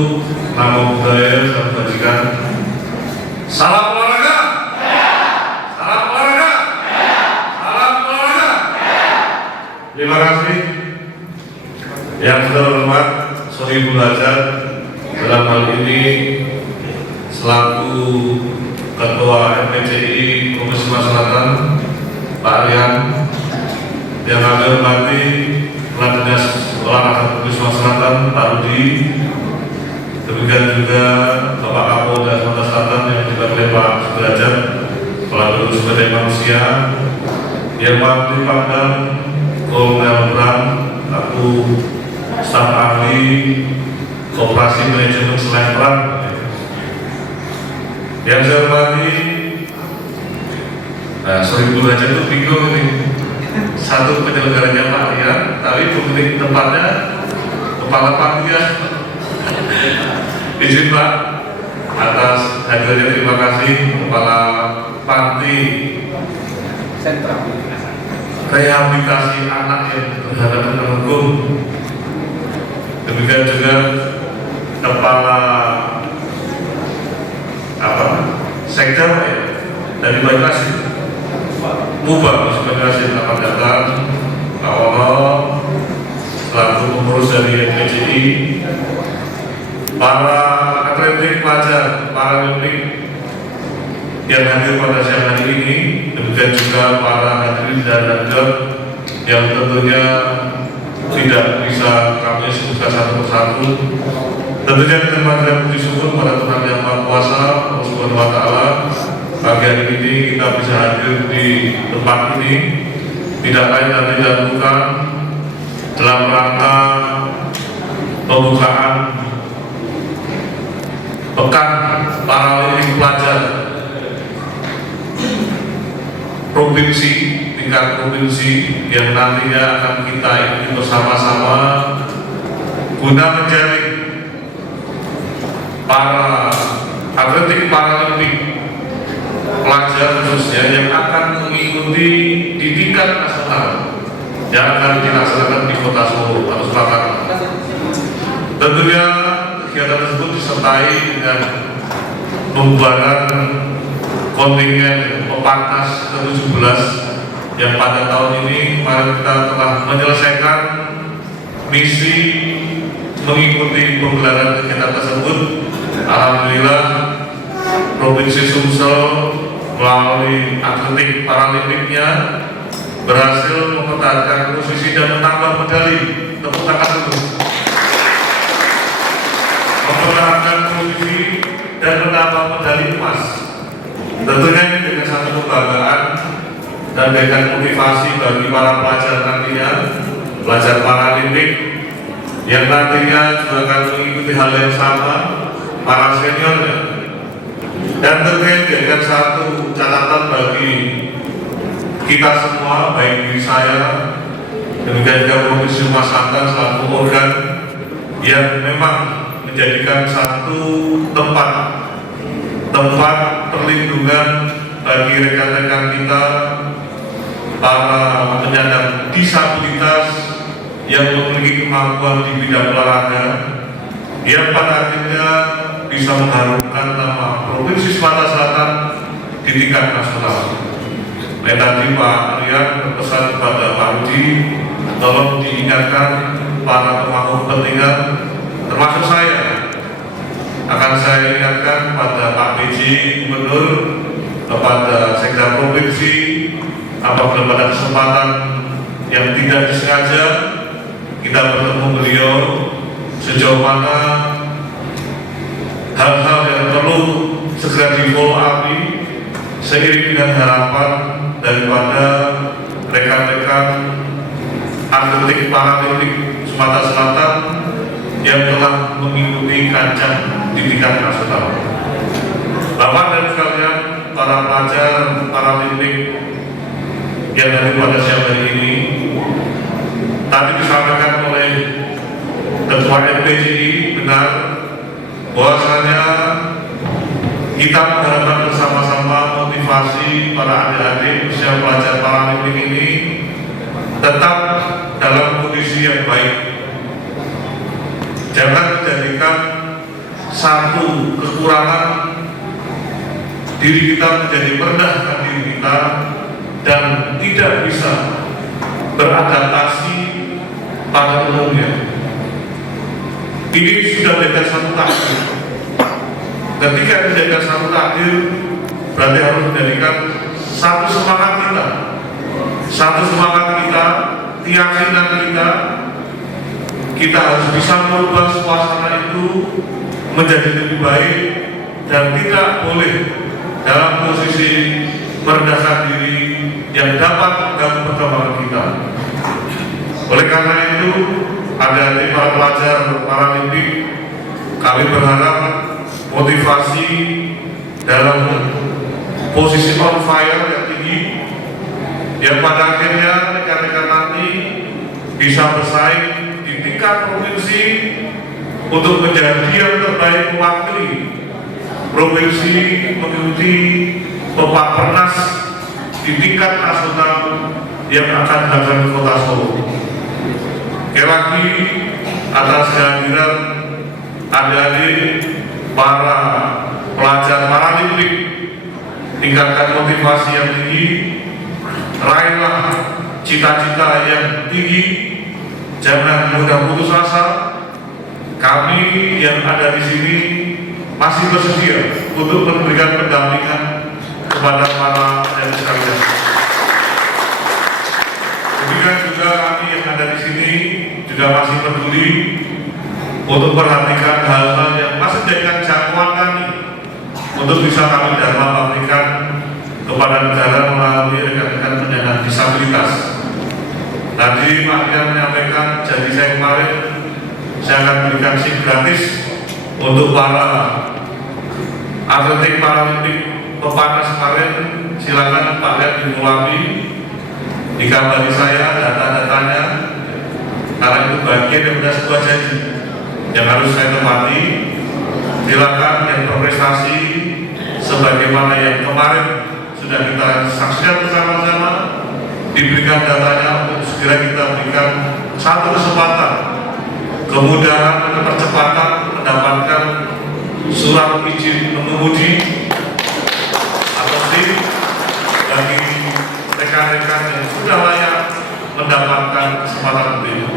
Namo Buddhaya, salam kebajikan. Salam olahraga. Salam olahraga. Salam olahraga. Terima kasih. Yang sudah hormat Sohibul Hajat, dalam hal ini selaku Ketua MPCI Provinsi Sumatera Selatan, Pak Rian. Yang kami hormati Kepala Dinas Olahraga Provinsi Sumatera Selatan, Pak Rudi. Demikian juga Bapak Kapolda Sumatera Selatan yang dibantu Pak Sudrajat, Kepala Biro Sumber Daya Manusia, yang Wakil Pangdam Kolonel Bram, aku staf ahli Koperasi Manajemen Selempran. Yang saya hormati, Sohibul Hajat itu bingung ini. Satu penyelenggaranya Pak Rian, tapi pemilik tempatnya Kepala Panitia. Izin Pak, atas hadirnya terima kasih Kepala Panti Sentral Rehabilitasi Anak yang berhadapan dengan hukum. Demikian juga Kepala Sekda dari Banyuasin, Mubah Banyuasin akan datang, Pak Wono selaku pengurus dari MPCI, para atletik pelajar Paralimpik yang hadir pada siang hari ini, demikian juga para hadirin dan hadirat yang tentunya tidak bisa kami sebutkan satu persatu. Tentunya kita mengucapkan puji syukur pada Tuhan Yang Maha Kuasa, Allah Subhanahu Wa Taala. Pagi hari ini kita bisa hadir di tempat ini tidak lain dan tidak bukan dalam rangka pembukaan Pekan Paralimpik Pelajar Provinsi, tingkat provinsi yang nantinya akan kita ikuti bersama-sama guna menjaring para atletik paralimpik pelajar khususnya yang akan mengikuti di tingkat nasional yang akan dilaksanakan di Kota Solo atau Surakarta. Tentunya kegiatan tersebut disertai dengan pembubaran kontingen Peparnas ke-17 yang pada tahun ini kita telah menyelesaikan misi mengikuti penggelaran kegiatan tersebut. Alhamdulillah Provinsi Sumsel melalui atletik paralimpiknya berhasil mempertahankan posisi dan menambah medali. Tepuk tangan dulu. Mempertahankan posisi dan menambah medali emas. Tentunya ini dengan satu kebanggaan dan dengan motivasi bagi para pelajar nantinya, pelajar paralimpik yang nantinya juga akan mengikuti hal yang sama, para seniornya. Dan tentunya dengan satu catatan bagi kita semua, baik diri saya, demikian juga Provinsi Sumatera Selatan selaku organ yang memang menjadikan satu tempat perlindungan bagi rekan-rekan kita para penyandang disabilitas yang memiliki kemampuan di bidang olahraga yang pada akhirnya bisa mengharumkan nama Provinsi Sumatera Selatan di tingkat nasional. Tadi Pak Rian berpesan kepada Pak Rudi, tolong diingatkan para pemangku kepentingan, termasuk saya. Akan saya ingatkan pada Pak PJ Gubernur, kepada Sekda Provinsi, apabila pada kesempatan yang tidak disengaja kita bertemu beliau, sejauh mana hal-hal yang perlu segera di follow up seiring dengan harapan daripada rekan-rekan atletik paralimpik Sumatera Selatan yang telah mengikuti kancah di tingkat nasional. Bapak dan sekalian, para pelajar paralimpik yang hadir pada siang hari ini, tadi disampaikan oleh Ketua MPCI benar bahwasanya kita mengharapkan bersama-sama motivasi para adik-adik usia pelajar paralimpik ini tetap dalam kondisi yang baik. Jangan menjadikan satu kekurangan diri kita menjadi merendahkan diri kita dan tidak bisa beradaptasi pada umumnya. Ini sudah menjadi satu takdir. Ketika menjadi satu takdir, berarti harus menjadikan satu semangat kita, keyakinan kita harus bisa merubah suasana itu menjadi lebih baik dan tidak boleh dalam posisi merendahkan diri yang dapat mengganggu perkembangan kita. Oleh karena itu, ada para pelajar Paralimpik, kami berharap motivasi dalam posisi on fire yang tinggi, yang pada akhirnya rekan-rekan nanti bisa bersaing di tingkat provinsi untuk menjadi yang terbaik mewakili provinsi, mengikuti Peparnas di tingkat nasional yang akan dilakukan di Kota Solo. Sekali lagi, atas kehadiran adik-adik para pelajar Paralimpik, tingkatkan motivasi yang tinggi, raihlah cita-cita yang tinggi, jangan mudah putus asa. Kami yang ada di sini masih bersedia untuk memberikan pendampingan kepada para adik sekalian. Demikian juga kami yang ada di sini juga masih peduli untuk perhatikan hal-hal yang masih menjadikan jangkauan kami untuk bisa kami dharma baktikan kepada negara melalui rekan-rekan penyandang disabilitas. Tadi Pak Dian menyampaikan janji saya kemarin, saya akan berikan SIM gratis untuk para atletik Paralimpik Peparnas kemarin. Silakan Pak Dian dimulai, dikabari saya data-datanya, karena itu bagian yang sudah sebuah janji yang harus saya tepati. Silakan yang berprestasi sebagaimana yang kemarin sudah kita saksikan bersama-sama, diberikan datanya untuk segera kita berikan satu kesempatan, kemudahan, percepatan mendapatkan surat izin mengemudi atau SIM bagi rekan-rekan yang sudah layak mendapatkan kesempatan itu.